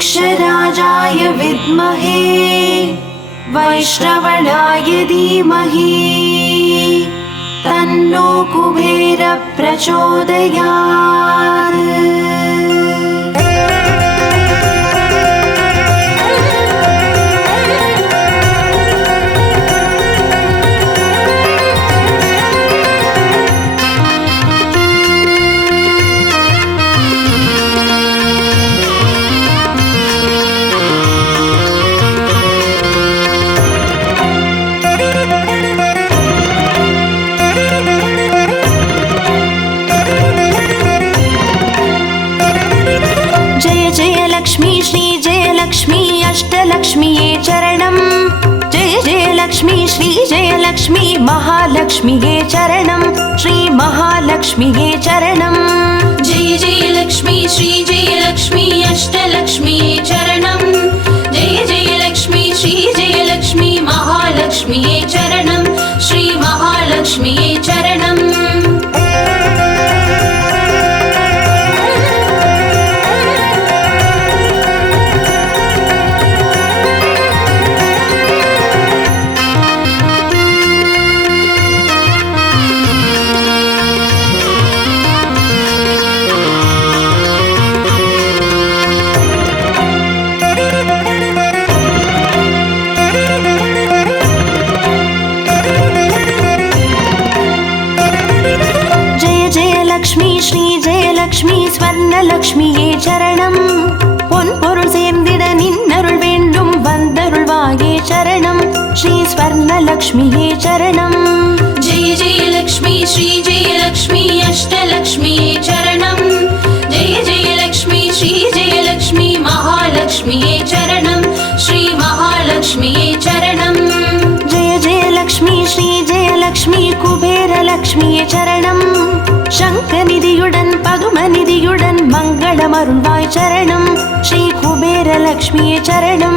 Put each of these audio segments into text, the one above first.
वृक्षराजाय विद्महे वैश्रवणाय धीमहि तन्नो कुबेर प्रचोदयात्। लक्ष्मी श्री जय लक्ष्मी अष्टलक्ष्मीये चरणं। जय जय लक्ष्मी श्री जय लक्ष्मी महालक्ष्मीये चरणं। श्री महालक्ष्मीये चरणं। जय जय लक्ष्मी श्री जय लक्ष्मी अष्टलक्ष्मीये चरणं। जय जय लक्ष्मी श्री जय लक्ष्मी महालक्ष्मीये चरणं। श्री महालक्ष्मीये चरणं। लक्ष्मी श्री जय लक्ष्मी स्वर्णलक्ष्मीये चरणं। பொன்பொருள் சேர்ந்திட நின்னருள் வேண்டும் வந்தருள்வாயே சரணம்। ஸ்ரீ ஸ்வர்ணலக்ஷ்மியே சரணம்। जय जय लक्ष्मी श्री जय लक्ष्मी अष्टलक्ष्मीये चरणं। जय जय लक्ष्मी श्री जय लक्ष्मी महालक्ष्मीये चरणं। श्री महालक्ष्मीये चरणं। जय जय लक्ष्मी श्री जय लक्ष्मी कुबेरलक्ष्मीये चरणं। शङ्खनिधियुடன் पद्मनिधियुடன் मङ्गलमरुள்வாய் चरणं। श्री कुबेरलक्ष्मीये चरणं।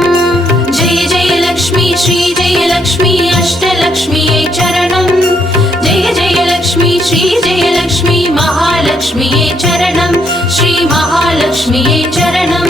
जय जय लक्ष्मी श्री जय लक्ष्मी अष्टलक्ष्मीये चरणं। जय जय लक्ष्मी श्री जय लक्ष्मी महालक्ष्मीये चरणं। श्री महालक्ष्मीये चरणं।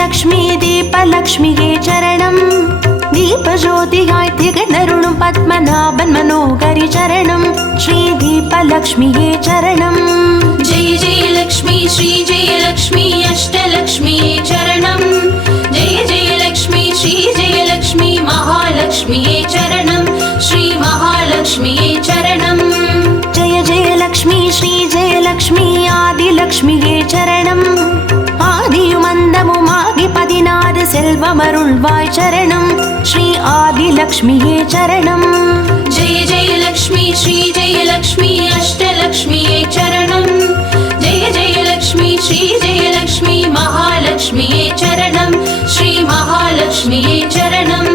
லக்ஷ்மி தீபலக்ஷ்மியே சரணம். தீபஜோதியாய் திகழ்ந்தருளும் பத்மநாபன் மனோகரி சரணம். ஸ்ரீ தீபலக்ஷ்மியே சரணம். ஜெய ஜெய லக்ஷ்மி ஸ்ரீ ஜெய லக்ஷ்மி அஷ்டலக்ஷ்மியே சரணம். ஜெய ஜெய லக்ஷ்மி ஸ்ரீ ஜெய லக்ஷ்மி மகாலக்ஷ்மியே சரணம். ஸ்ரீ மகாலக்ஷ்மியே சரணம். ஜெய ஜெய லக்ஷ்மி ஸ்ரீ ஜெய லக்ஷ்மி ஆதிலக்ஷ்மியே சரணம். ஆதியும் அந்தமுமாகி 16 செல்வமருள்வாய் சரணம். ஸ்ரீ ஆதிலக்ஷ்மியே சரணம். ஜெய ஜெய லக்ஷ்மி ஸ்ரீ ஜெய லக்ஷ்மி அஷ்டலக்ஷ்மியே சரணம். ஜெய ஜெய லக்ஷ்மி ஸ்ரீ ஜெய லக்ஷ்மி மகாலக்ஷ்மியே சரணம். ஸ்ரீ மகாலக்ஷ்மியே சரணம்.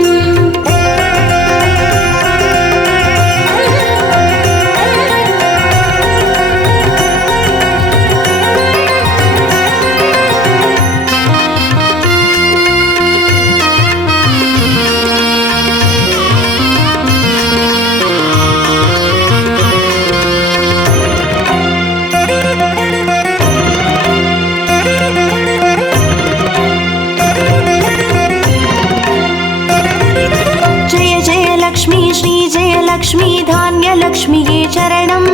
லக்ஷ்மி தான்யலக்ஷ்மியே சரணம்.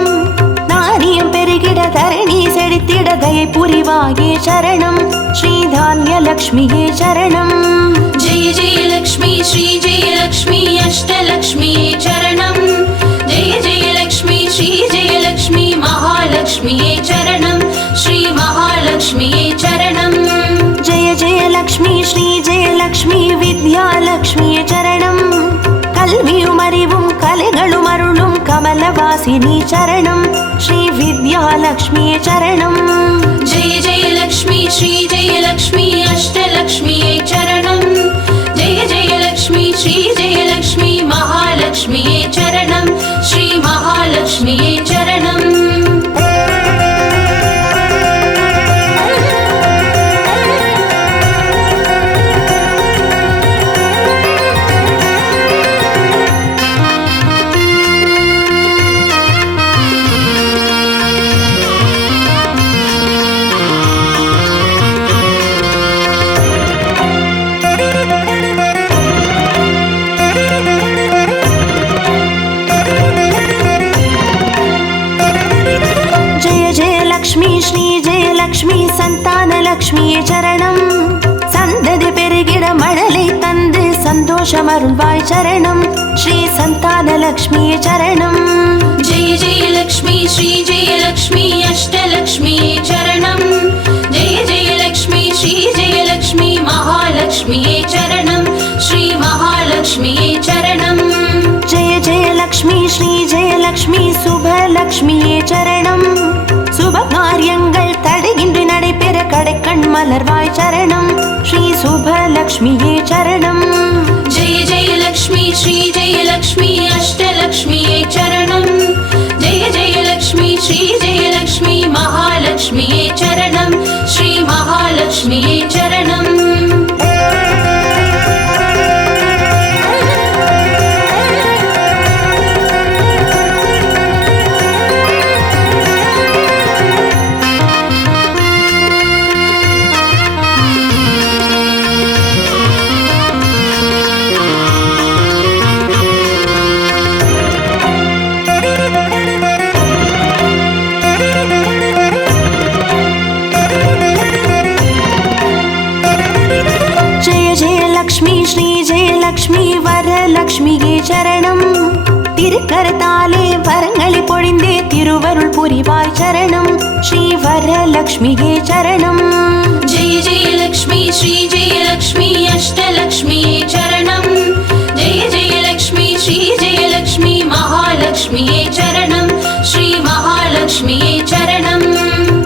தானியம் பெருகிட தரணி செழித்திட தயை புரிவாயே சரணம். ஸ்ரீ தான்யலக்ஷ்மியே சரணம். ஜெய ஜெய லக்ஷ்மி ஸ்ரீ ஜெய லக்ஷ்மி அஷ்டலக்ஷ்மியே சரணம். ஜெய ஜெய லக்ஷ்மி ஸ்ரீ ஜெய லக்ஷ்மி மகாலக்ஷ்மியே சரணம். ஸ்ரீ மகாலக்ஷ்மியே சரணம். ஜெய ஜெய லக்ஷ்மி ஸ்ரீ ஜெய லக்ஷ்மி வித்யாலக்ஷ்மியே சரணம். கல்வியும் அறிவும் கலைகளும் அருளும் கமலவாசி विलासिनी चरणं श्री विद्यालक्ष्मी चरणं जय जय लक्ष्मी श्री जय लक्ष्मी अष्टलक्ष्मी चरणं जय जय लक्ष्मी श्री जय लक्ष्मी महालक्ष्मी चरणं श्री महालक्ष्मी चरणं लक्ष्मी श्री जय लक्ष्मी संतान लक्ष्मी चरणं सन्ददि पेरुगिड मडलै तंदु सन्तोषमरुळ्वाय चरणं श्री संतान लक्ष्मी चरणं जय जय लक्ष्मी श्री जय लक्ष्मी अष्टलक्ष्मी चरणं जय जय लक्ष्मी श्री जय लक्ष्मी महालक्ष्मी चरणं श्री महालक्ष्मी चरणं जय जय लक्ष्मी श्री जय लक्ष्मी शुभलक्ष्मी चरणं சுபகாரியங்கள் தடையின்றி நடைபெற கடைக்கண் மலர்வாய் சரணம் ஸ்ரீ சுபலக்ஷ்மியே சரணம் ஜெய ஜெய லக்ஷ்மி ஸ்ரீ ஜெய லக்ஷ்மி அஷ்டலக்ஷ்மியே சரணம் ஜெய ஜெய லக்ஷ்மி ஸ்ரீ ஜெய லக்ஷ்மி மகாலக்ஷ்மியே சரணம் ஸ்ரீ மகாலக்ஷ்மியே சரணம் லக்ஷ்மி வரலக்ஷ்மியே சரணம் திருக்கரத்தாலே வரங்களை பொழிந்தே திருவருள் புரிவாய் சரணம் ஸ்ரீ வரலக்ஷ்மியே சரணம் ஜெய ஜெய லக்ஷ்மி ஸ்ரீ ஜெய லக்ஷ்மி அஷ்டலக்ஷ்மியே சரணம் ஜெய ஜெய லக்ஷ்மி ஸ்ரீ ஜெய லக்ஷ்மி மகாலக்ஷ்மியே சரணம் ஸ்ரீ மகாலக்ஷ்மியே சரணம்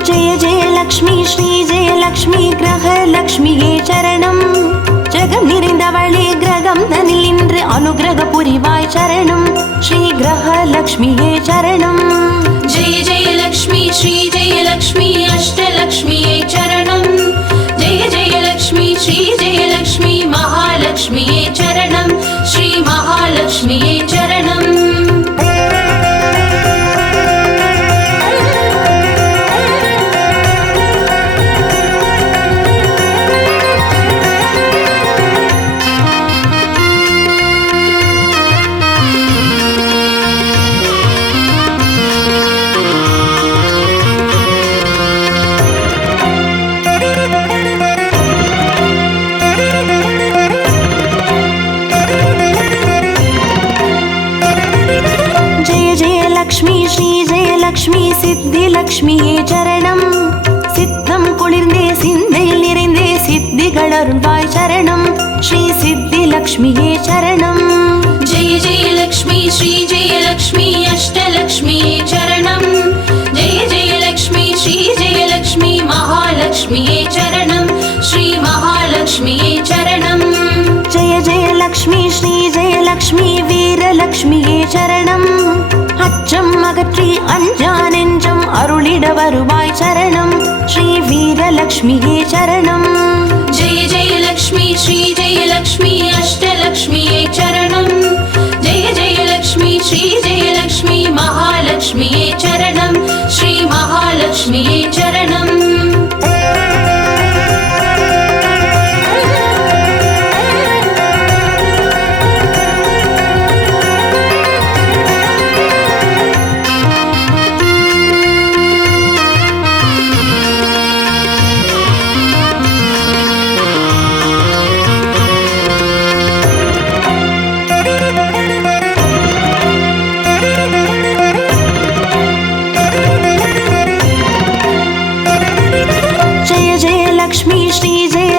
ஜெய ஜெய லக்ஷ்மி ஸ்ரீ ஜெய லக்ஷ்மி கிரகலக்ஷ்மியே சரணம் ஜெகம் நிறைந்தவளே கிரகம் தனில் இன்று அனுகிரக புரிவாய் சரணம் ஸ்ரீ கிரகலக்ஷ்மியே சரணம் ஜெய ஜெய லக்ஷ்மி ஸ்ரீ ஜெய லக்ஷ்மி அஷ்டலக்ஷ்மியே சரணம் ஜெய ஜெய லக்ஷ்மி ஸ்ரீ ஜெய லக்ஷ்மி மகாலக்ஷ்மியே சரணம் ஸ்ரீ மகாலக்ஷ்மியே சரணம் லக்ஷ்மி ஸ்ரீ ஜெய லக்ஷ்மி சித்தி லக்ஷ்மியே சரணம் சித்தம் குளிர்ந்தே சிந்தையில் நிறைந்தே சித்திகள் அருள்வாய் சரணம் ஸ்ரீ சித்தி லக்ஷ்மியே சரணம் ஜெய ஜெய லக்ஷ்மி ஸ்ரீ ஜெய லக்ஷ்மி அஷ்டலக்ஷ்மியே சரணம் ஜெய ஜெய லக்ஷ்மி ஸ்ரீ ஜெய லக்ஷ்மி மகாலக்ஷ்மியே சரணம் ஸ்ரீ மகாலக்ஷ்மியே சரணம் ஜெய ஜெய லக்ஷ்மி ஸ்ரீ ஜெய லக்ஷ்மி வீரலக்ஷ்மியே சரணம் அச்சம் அகற்றி அஞ்சா நெஞ்சம் அருளிட வருவாய் சரணம் ஸ்ரீ வீரலக்ஷ்மியே சரணம் ஜெய ஜெய லக்ஷ்மி ஸ்ரீ ஜெய லக்ஷ்மி அஷ்டலக்ஷ்மியே சரணம் ஜெய ஜெய லக்ஷ்மி ஸ்ரீ ஜெய லக்ஷ்மி மகாலக்ஷ்மியே சரணம் ஸ்ரீ மகாலக்ஷ்மியே சரணம்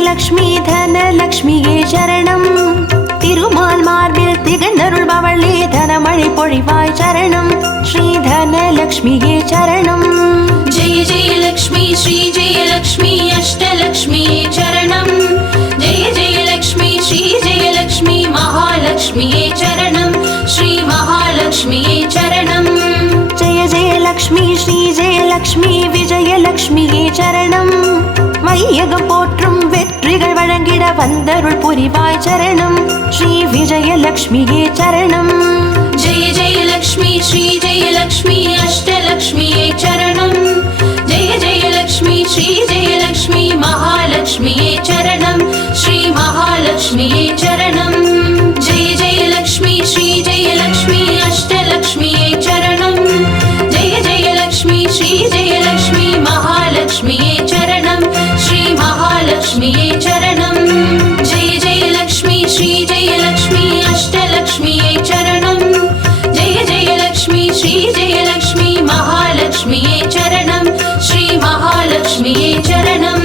லக்ஷ்மி தனலக்ஷ்மியே சரணம் திருமால் மார்பில் திகழ்ந்தருள்பவளே தனமழை பொழிவாய் சரணம் ஸ்ரீ धनलक्ष्मिये चरणम्। जय जय लक्ष्मी श्री जय लक्ष्मी अष्टलक्ष्मिये चरणम्। जय जय लक्ष्मी श्री जय लक्ष्मी महालक्ष्मिये चरणम्। श्री महालक्ष्मिये चरणम्। जय जय लक्ष्मी श्री जय लक्ष्मी विजयलक्ष्मिये चरणम्। வையகம் போற்றும் வெற்றிகள் வழங்கிட வந்தருள் புரிவாய் சரணம் ஸ்ரீ விஜயலக்ஷ்மியே சரணம். जय जय लक्ष्मी श्री जय लक्ष्मी अष्टलक्ष्मिये चरणम्। जय जय लक्ष्मी श्री जय लक्ष्मी महालक्ष्मिये चरणम्। श्री महालक्ष्मिये चरणम्। जय जय लक्ष्मी श्री जय लक्ष्मी अष्टलक्ष्मिये चरणम्। जय जय लक्ष्मी श्री जय लक्ष्मी महालक्ष्मिये चरणम्। श्री महालक्ष्मिये चरणम्। जय जय लक्ष्मी श्री जय लक्ष्मी अष्टलक्ष्मिये चरणम्। जय जय लक्ष्मी श्री जय लक्ष्मी महालक्ष्मिये चरणम्। श्री महालक्ष्मिये चरणम्।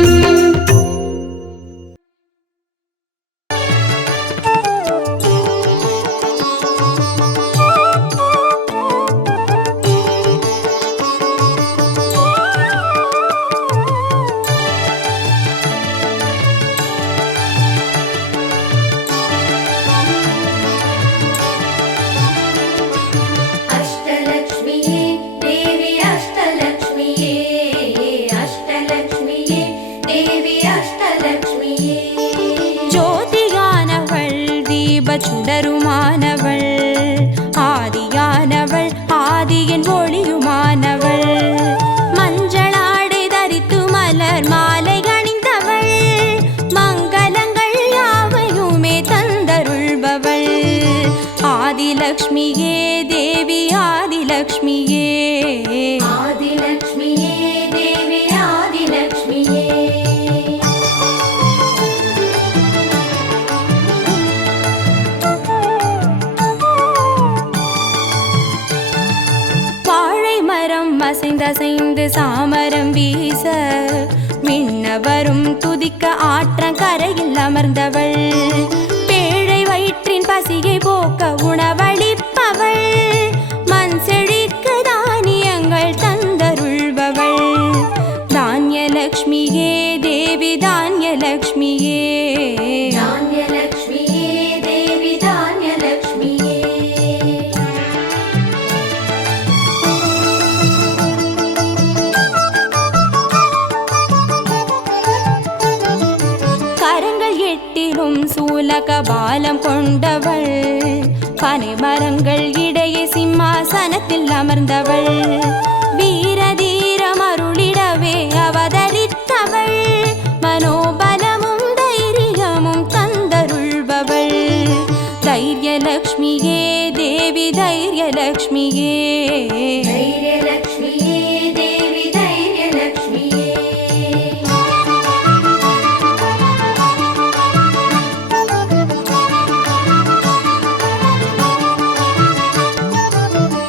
अष्टलक्ष्मिये देवी अष्टलक्ष्मिये अष्टलक्ष्मिये देवी अष्टलक्ष्मिये ஜோதியானவள் தீப சுடருமானவள் ஆதியானவள் ஆதியின் ஒளியுமானவள் மஞ்சளாடை தரித்து மலர் மாலை அணிந்தவள் மங்களங்கள் யாவையுமே தந்தருள்பவள் ஆதிலக்ஷ்மியே தேவி ஆதிலக்ஷ்மியே आदिलक्ष्मिये देवी आदिलक्ष्मिये வாழை மரம் அசைந்தசைந்து சாமரம் வீச மின்னவரும் துதிக்க ஆற்றங்கரையில் அமர்ந்தவள் பேழை வயிற்றின் பசியை போக்க உணவளிப்பவள் மண் செழிக்க தானியங்கள் தந்தருள்பவள் தானியலக்ஷ்மியே தேவி தானியலக்ஷ்மியே धान्यलक्ष्मिये देवी धान्यलक्ष्मिये கரங்கள் எட்டிலும் சூலக பாலம் கொண்டவள் பனை மரங்கள் இடையே சிம்மாசனத்தில் அமர்ந்தவள் வீர தீரம் அருளிடவே அவதரித்தவள் மனோபலமும் தைரியமும் தந்தருள்பவள் தைரியலக்ஷ்மியே தேவி தைரியலக்ஷ்மியே धैर्यलक्ष्मिये देवी धैर्यलक्ष्मिये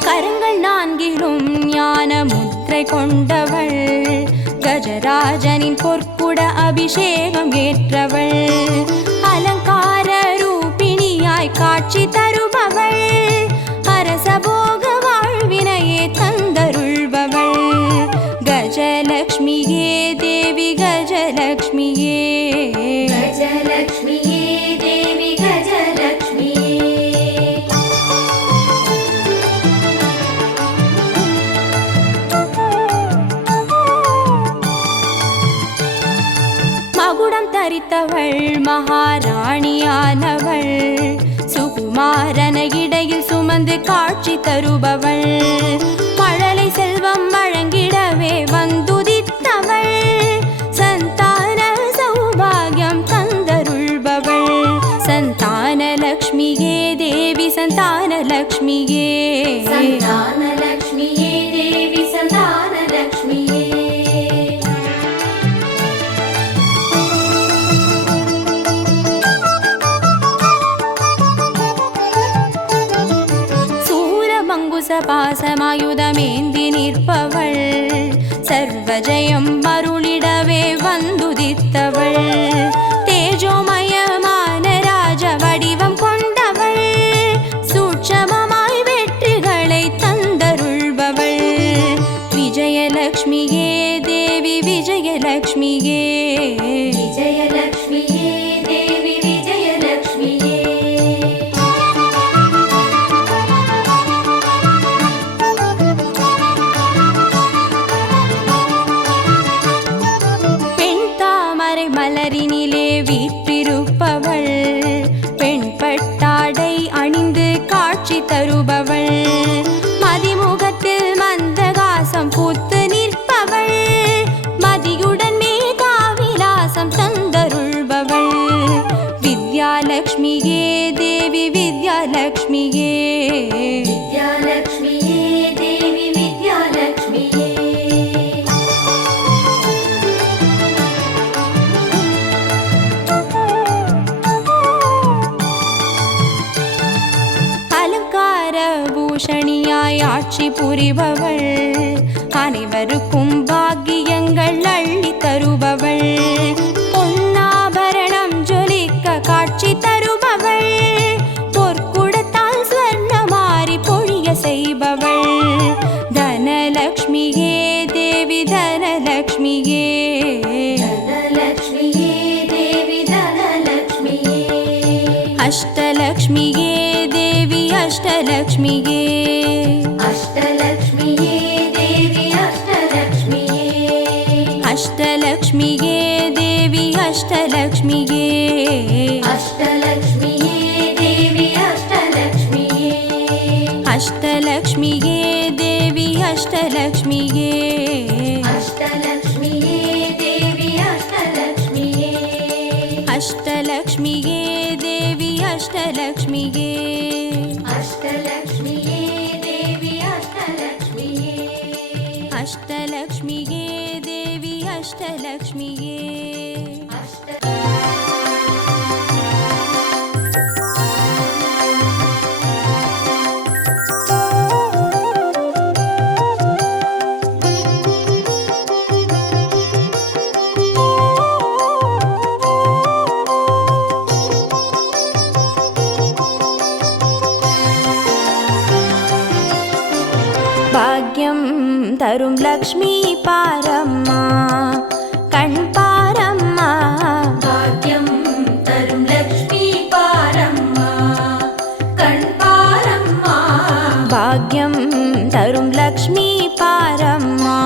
கரங்கள் நான்கிலும் ஞான முத்திரை கொண்டவள் கஜராஜனின் பொற்குட அபிஷேகம் ஏற்றவள் அலங்கார ரூபிணியாய் காட்சி தருபவள் அரசபோக வாழ்வினையே தந்தருள்பவள் கஜலக்ஷ்மியே தேவி கஜலக்ஷ்மியே गजलक्ष्मिये देवी गजलक्ष्मिये மகுடம் தரித்தவள் மகாராணியானவள் சுகுமாரன இடையில் சுமந்து காட்சி தருபவள் மழலை செல்வம் வழங்கிடவே வந்துதித்தவள் சந்தான சௌபாகியம் தந்தருள்பவள் சந்தானலக்ஷ்மியே தேவி சந்தானலக்ஷ்மியே सन्तानलक्ष्मिये देवी सन्तानलक्ष्मिये பாசமாயுதமேந்தி நிற்பவள் சர்வஜயம் அருளிடவே வந்துதித்தவள் தேஜோமயமான ராஜ வடிவம் கொண்டவள் சூட்சமமாய் வெற்றிகளை தந்தருள்பவள் விஜயலக்ஷ்மியே தேவி விஜயலக்ஷ்மியே விஜயலக்ஷ்மியே தேவி விஜயலக்ஷ்மியே பெண் தாமரை மலரினிலே வீற்றிருப்பவள் பெண் பட்டாடை அணிந்து காட்சி தருபவள் மதிமுகத்தில் மந்தகாசம் பூத்து நிற்பவள் மதியுடன் மேகாவிலாசம் தந்தருள்பவள் வித்யாலக்ஷ்மியே தேவி வித்யாலக்ஷ்மியே வித்யாலக்ஷ்மியே தேவி வித்யாலக்ஷ்மியே அலங்கார பூஷணியாய் ஆட்சி புரிபவள் அனைவருக்கும் பாக்கியங்கள் அள்ளி தருபவள் பொன்னாபரணம் ஜொலிக்க காட்சி தருபவள் பொற்குடத்தால் ஸ்வர்ணமாரி பொழிய செய்பவள் தனலக்ஷ்மியே தேவி தனலக்ஷ்மியே தனலக்ஷ்மியே தேவி தனலக்ஷ்மியே அஷ்டலக்ஷ்மியே தேவி அஷ்டலக்ஷ்மியே அஷ்டலக்ஷ்மியே தேவி அஷ்டலக்ஷ்மியே அஷ்டலக்ஷ்மியே தேவி அஷ்டலக்ஷ்மியே அஷ்டலக்ஷ்மியே தேவி அஷ்டலக்ஷ்மியே அஷ்டலக்ஷ்மியே தேவி அஷ்டலக்ஷ்மியே அஷ்டலக்ஷ்மியே தேவி அஷ்டலக்ஷ்மியே அஷ்டலக்ஷ்மியே தேவி அஷ்டலக்ஷ்மியே அஷ்டலக்ஷ்மியே தேவி அஷ்டலக்ஷ்மியே அஷ்டலக்ஷ்மியே தேவி அஷ்டலக்ஷ்மியே பாக்யம் தரும் லக்ஷ்மி பாரம்மா கண் பாரம்மா பாக்யம் தரும் லக்ஷ்மி பாரம்மா கண் பாரம்மா பாக்யம் தரும் லக்ஷ்மி பாரம்மா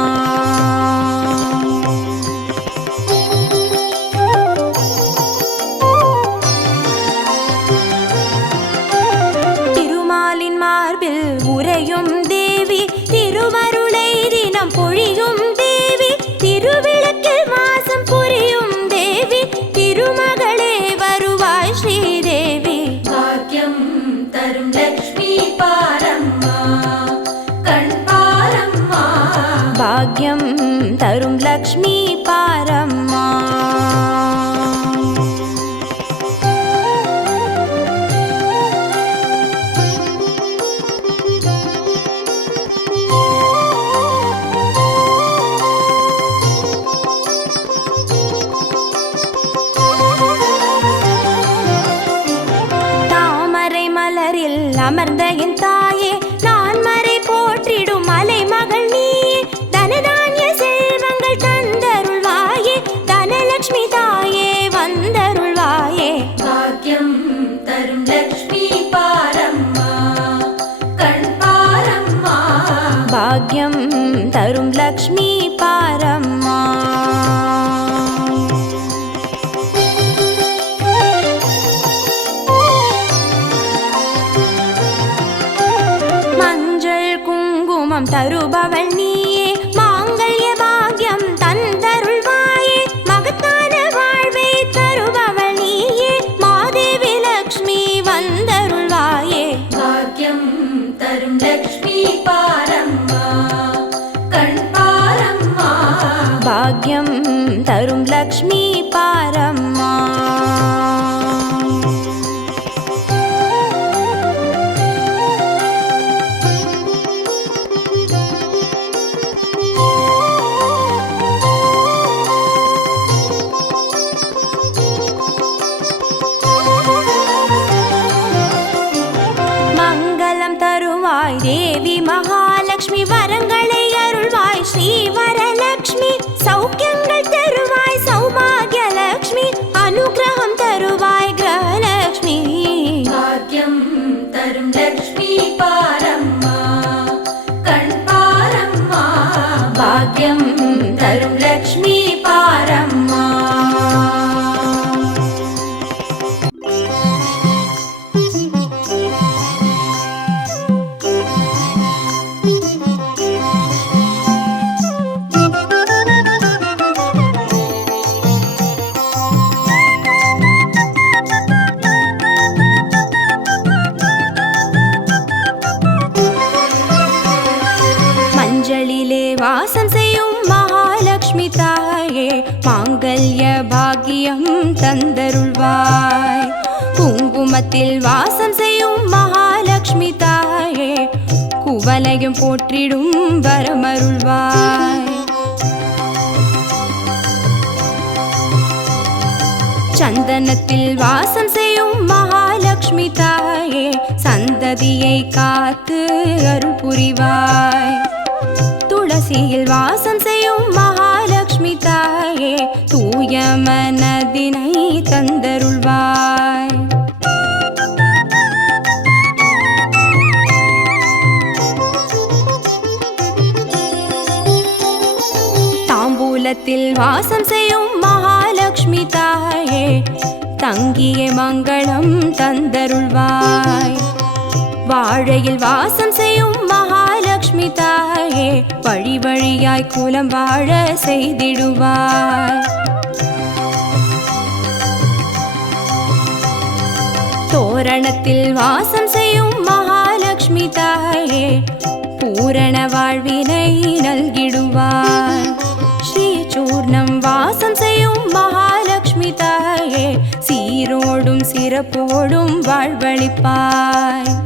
திருமாலின் மார்பில் உறையும் தேவி திருவருளை தினம் பொழியும் தேவி திருவிளக்கில் மாசம் புரியும் தேவி திருமகளே வருவாய் ஸ்ரீதேவி பாக்யம் தரும் லக்ஷ்மி பாரம்மா கண் பாரம்மா பாக்யம் தரும் லக்ஷ்மி பாரம்மா தாமரை மலரில் அமர்ந்த என் தாயே நான் மறை போற்றிடும் மலை மகள் நீயே தனதானிய செல்வங்கள் தந்தருள்வாயே தனலக்ஷ்மி தாயே வந்தருள்வாயே பாக்யம் தரும் லக்ஷ்மி பாரம்மா கண் பாரம்மா பாக்யம் தரும் லக்ஷ்மி பாரம்மா மஞ்சள் குங்குமம் தருபவள் நீயே மாங்கல்ய பாக்யம் தந்தருள்வாயே மகத்தான வாழ்வை தருபவள் நீயே மாதேவி லக்ஷ்மி வந்தருள்வாயே பாக்யம் தரும் லக்ஷ்மி பாரம்மா கண் பாரம்மா பாக்யம் தரும் லக்ஷ்மி பாரம்மா மங்களம் தருவாய் தேவி மகாலட்சுமி வரங்களை அருள்வாய் ஸ்ரீ வரலட்சுமி பாக்யம் தரும் லக்ஷ்மி பாரம்மா. மஞ்சளிலே வாசம் செய்யும் மகாலட்சுமி தாயே, மாங்கல்ய பாக்கியம் தந்தருள்வாய். குங்குமத்தில் வாசம் செய்யும் மகாலட்சுமி தாயே, குவலையும் போற்றிடும் வரமருள்வாய். சந்தனத்தில் வாசம் செய்யும் மகாலட்சுமி தாயே, சந்ததியை காத்து அருள் புரிவாய். துளசியில் வாசம் செய்யும் மகாலட்சுமி தாயே, தூய மனதினை தந்தருள்வாய். தாம்பூலத்தில் வாசம் செய்யும் மகாலட்சுமி தாயே, தங்கிய மங்களம் தந்தருள்வாய். வாழையில் வாசம் செய்யும் மகாலட்சுமி தாயே, வழி வழியாய் குலம் வாழ செய்திடுவாய். தோரணத்தில் வாசம் செய்யும் மகாலட்சுமி தாயே, பூரண வாழ்வினை நல்கிடுவாய். ஸ்ரீ சூர்ணம் வாசம் செய்யும் மகாலட்சுமி தாயே, சீரோடும் சிறப்போடும் வாழ்வளிப்பாய்.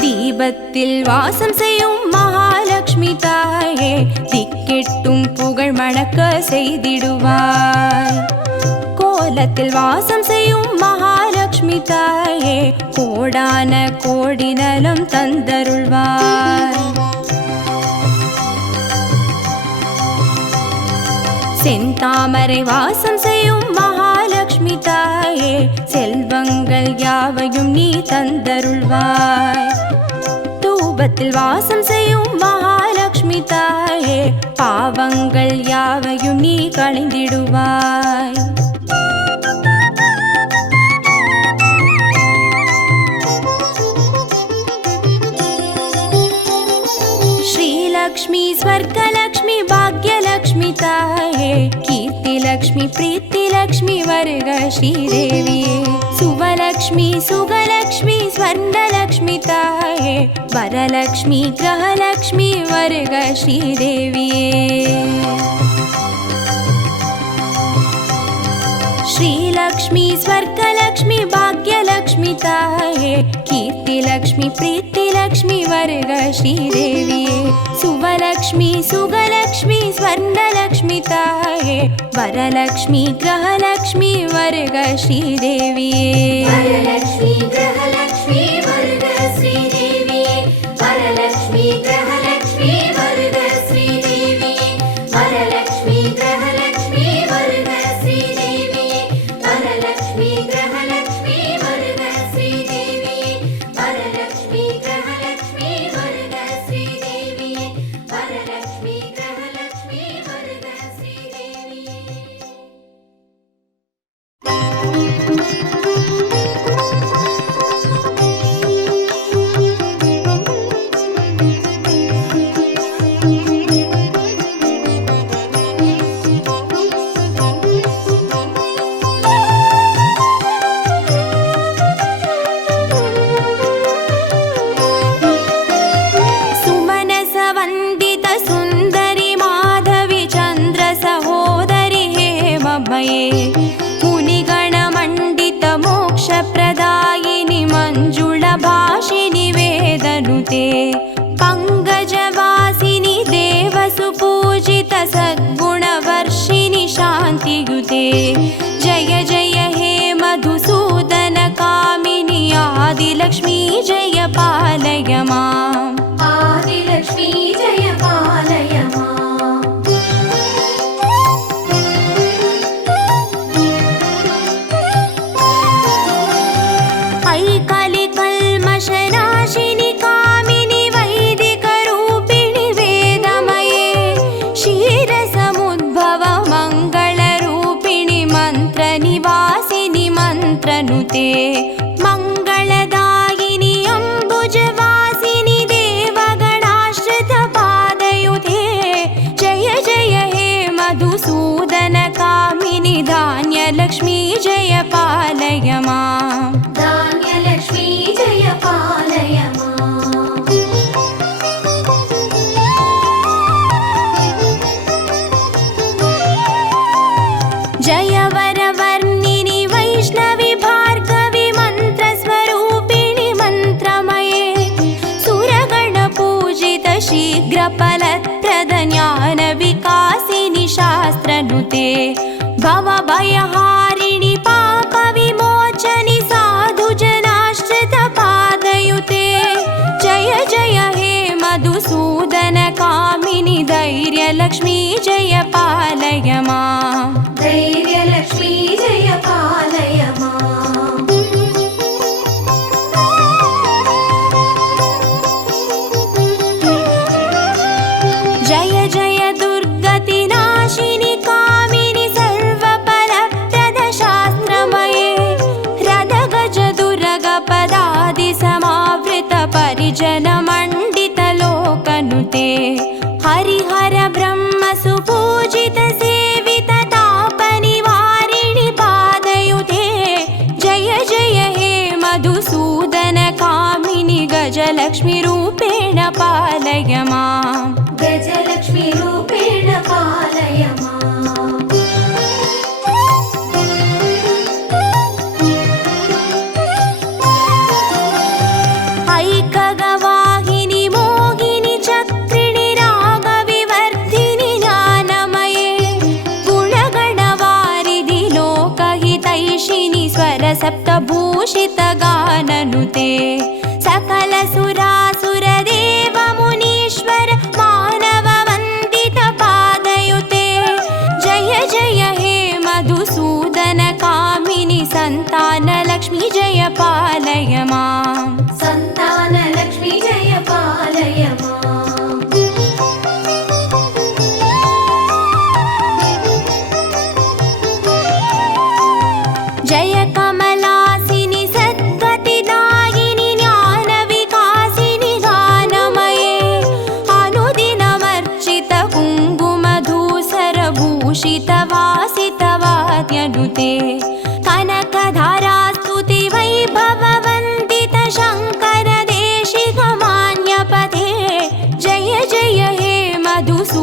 தீபத்தில் வாசம் செய்யும் மகாலட்சுமி தாயே, திக்கெட்டும் புகழ் மணக்க செய்திடுவாய். கோலத்தில் வாசம் செய்யும் மகாலட்சுமி தாயே, கோடான கோடி நலம் தந்தருள்வாய். செந்தாமரை வாசம் செய்யும் மகாலட்சுமி தாயே, செல்வங்கள் யாவையும் நீ தந்தருள்வாய். தூபத்தில் வாசம் செய்யும் மகாலட்சுமி தாயே, பாவங்கள் யாவையும் நீ களைந்திடுவாய். श्रीलक्ष्मी स्वर्गलक्ष्मी भाग्यलक्ष्मी ताये, कीर्तिलक्ष्मी प्रीतिलक्ष्मी वर्ग श्रीदेविये. सुवलक्ष्मी सुगलक्ष्मी स्वर्णलक्ष्मी ताये, वरलक्ष्मी ग्रहलक्ष्मी वर्ग श्रीदेविये. श्रीलक्ष्मी स्वर्गलक्ष्मी भाग्यलक्ष्मी ताये, कीर्तिलक्ष्मी प्रीतिलक्ष्मी वर्ग श्रीदेविये. सुवलक्ष्मी सुगलक्ष्मी स्वर्णलक्ष्मी ताये, वरलक्ष्मी ग्रहलक्ष्मी वर्ग श्रीदेविये. वरलक्ष्मी ग्रहलक्ष्मी वर्ग श्रीदेविये. वरलक्ष्मी ग्रहलक्ष्मी वर्ग श्रीदेविये. वरलक्ष्मी ग्रहलक्ष्मी वर्ग श्रीदेविये. वरलक्ष्मी ग्रहलक्ष्मी वर्ग श्रीदेविये. वरलक्ष्मी ग्रहलक्ष्मी वर्ग श्रीदेविये. वरलक्ष्मी ग्रहलक्ष्मी वर्ग श्रीदेविये. सुमनस वन्दित सुन्दरि माधवी चन्द्र सहोदरि हेममये, मुनिगणमण्डित मोक्षप्रदायिनि मञ्जुला भाषिनि वेदनुते. पङ्कजवासिनि देवसुपूजित सद्गुणवर्षिणि शान्तियुते. जय जय हे मधुसूदन कामिनि आदिलक्ष्मी जय पालय माम्. आदिलक्ष्मी जय पालय माम्. मन्त्रनुते मङ्गलदायिनि अम्बुजवासिनि देवगणाश्रितपादयुते जय जय हे मधुसूदनकामिनि धान्यलक्ष्मी जय पालय माम् धान्यलक्ष्मी जय पालय माम् जय वरवर्णिनि वैष्णवि भार्गवि मन्त्रस्वरूपिणि मन्त्रमये सुरगणपूजित शीघ्रफलप्रद ज्ञानविकासिनि शास्त्रनुते भवभयहारिणि पापविमोचनि साधुजनाश्रितपादयुते जय जय हे मधुसूदनकामिनि धैर्यलक्ष्मी जय पालय माम् धैर्यलक्ष्मी जय पालय माम् जय जय दुर्गतिनाशिनि कामिनि सर्वफलप्रद शास्त्रमये रदगजदुर्गपदादिसमावृत परिजनमण्डितलोकनुते हरिहर ब्रह्म सुपूजित सेवित तापनिवारिणि पादयुते जय जय हे मधुसूदनकामिनि गजलक्ष्मी रूपेण पालय माम् गजलक्ष्मी रूपेण पालय माम् ऐकगवाहिनि मोहिनि चक्रिणि रागविवर्धिनि ज्ञानमये गुणगणवारिधि लोकहितैषिणि स्वरसप्तभूषितगाननुते सकलसुरासुरदेवमुनीश्वर मानववन्दितपादयुते जय जय हे मधुसूदनकामिनि सन्तानलक्ष्मी जय पालय माम् सन्तानलक्ष्मी जय पालय माम् जय कमलासिनि सद्गतिदायिनि ज्ञानविकासिनि गानमये अनुदिनमर्चित कुङ्कुमधूसरभूषितवासितवाद्यनुते कनकधारास्तुति वैभववन्दित शङ्कर देशिकमान्यपते जय जय हे मधुसूदनकामिनि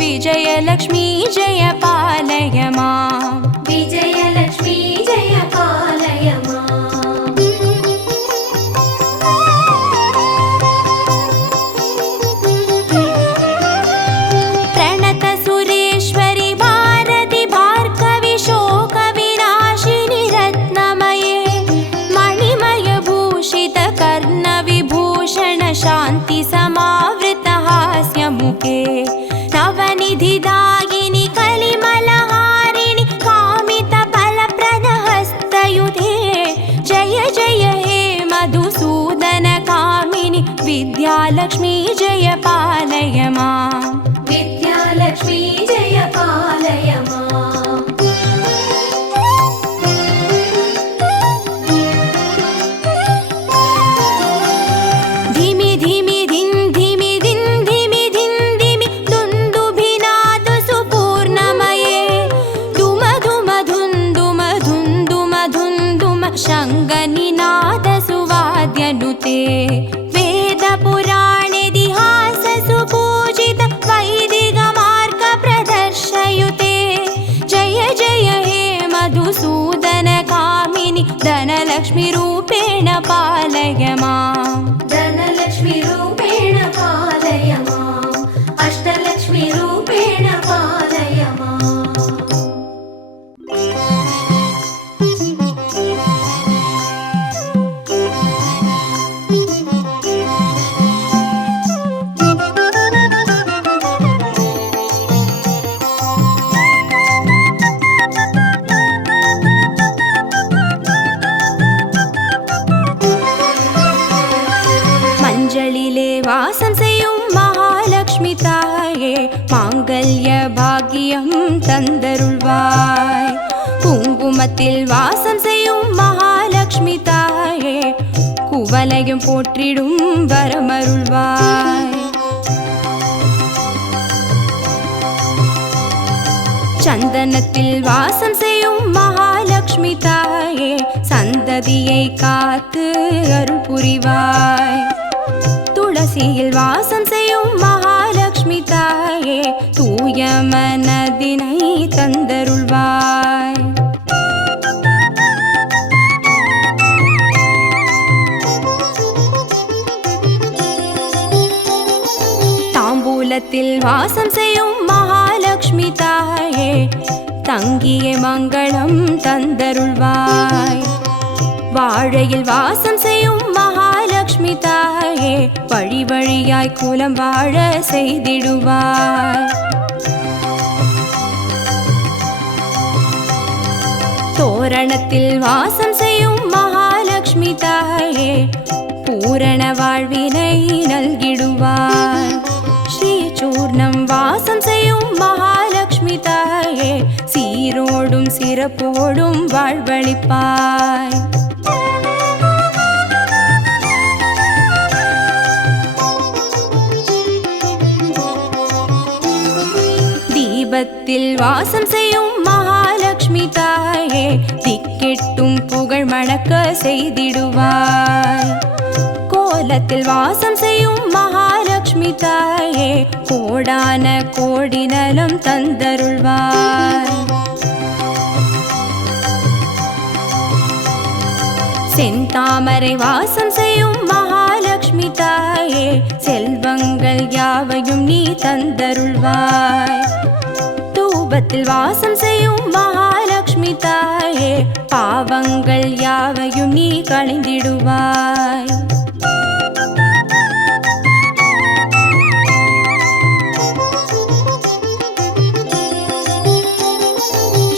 विजयलक्ष्मी जय पालय माम् विजयलक्ष्मी जय पालय माम् प्रणत सुरेश्वरि भारति भार्गवि शोकविनाशिनि रत्नमये मणिमयभूषित कर्णविभूषण शान्ति समावृत हास्यमुखे नवनिधिदायिनि कलिमलहारिणि कामितफलप्रद हस्तयुते जय जय हे मधुसूदनकामिनि विद्यालक्ष्मी जय पालय माम् विद्यालक्ष्मी जय पालय माम् धिमि धिमि धिन् धिमि धिन् धिमि धिन् धिमि दुन्दुभिनाद सुपूर्णमये दुम दुम धुन् दुम धुन् दुम धुन् दुम शङ्गनिनाद सुवाद्यनुते वेदपुराणेतिहास सुपूजित वैदिकमार्ग प्रदर्शयुते जय जय हे मधुसूदनकामिनि धनलक्ष्मी रूपेण पालय माम् धनलक्ष्मी रूपेण पालय माम् अष्टलक्ष्मी रूपेण पालय माम् வாசம் செய்யும் மகாலட்சுமி தாயே மாங்கல்ய பாக்கியம் தந்தருள்வாய். குங்குமத்தில் வாசம் செய்யும் மகாலட்சுமி தாயே குவலையும் போற்றிடும் வரமருள்வாய். சந்தனத்தில் வாசம் செய்யும் மகாலட்சுமி தாயே சந்ததியை காத்து அருள் புரிவாய். துளசியில் வாசம் செய்யும் மகாலட்சுமி தாயே தூய மனதினை தந்தருள்வாய். தாம்பூலத்தில் வாசம் செய்யும் மகாலட்சுமி தாயே தங்கிய மங்களம் தந்தருள்வாய். வாழையில் வாசம் செய்யும் மகாலட்சுமி தாயே வழி வழியாய் குலம் வாழ செய்திடுவாய். தோரணத்தில் வாசம் செய்யும் மகாலட்சுமி தாயே பூரண வாழ்வினை நல்கிடுவாய். ஸ்ரீசூர்ணம் வாசம் செய்யும் மகாலட்சுமி தாயே சீரோடும் சிறப்போடும் வாழ்வளிப்பாய். தீபத்தில் வாசம் செய்யும் மகாலட்சுமி தாயே திக்கெட்டும் புகழ் மணக்க செய்திடுவாய். கோலத்தில் வாசம் செய்யும் மகாலட்சுமி தாயே கோடான கோடி நலம் தந்தருள்வாய். செந்தாமரை வாசம் செய்யும் மகாலட்சுமி தாயே செல்வங்கள் யாவையும் நீ தந்தருள்வாய். தூபத்தில் வாசம் செய்யும் மகாலட்சுமி தாயே பாவங்கள் யாவையும் நீ களைந்திடுவாய்.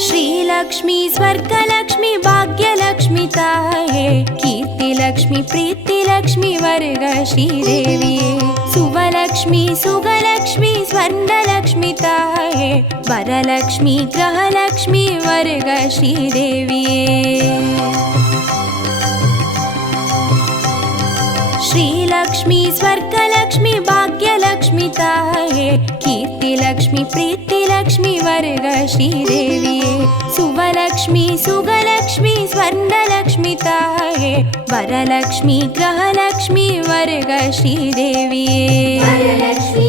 श्रीलक्ष्मी स्वर्गलक्ष्मी भाग्यलक्ष्मी ताये कीर्तिलक्ष्मी प्रीतिलक्ष्मी वर्ग श्रीदेविये सुवलक्ष्मी सुगलक्ष्मी स्वर्णलक्ष्मी ताये वरलक्ष्मी ग्रहलक्ष्मी वर्ग श्रीदेविये श्रीलक्ष्मी स्वर्गलक्ष्मी भाग्यलक्ष्मी ताये कीर्तिलक्ष्मी प्रीतिलक्ष्मी वर्ग श्रीदेविये सुवलक्ष्मी सुगलक्ष्मी स्वर्णलक्ष्मी ताये वरलक्ष्मी ग्रहलक्ष्मी वर्ग श्रीदेविये वरलक्ष्मी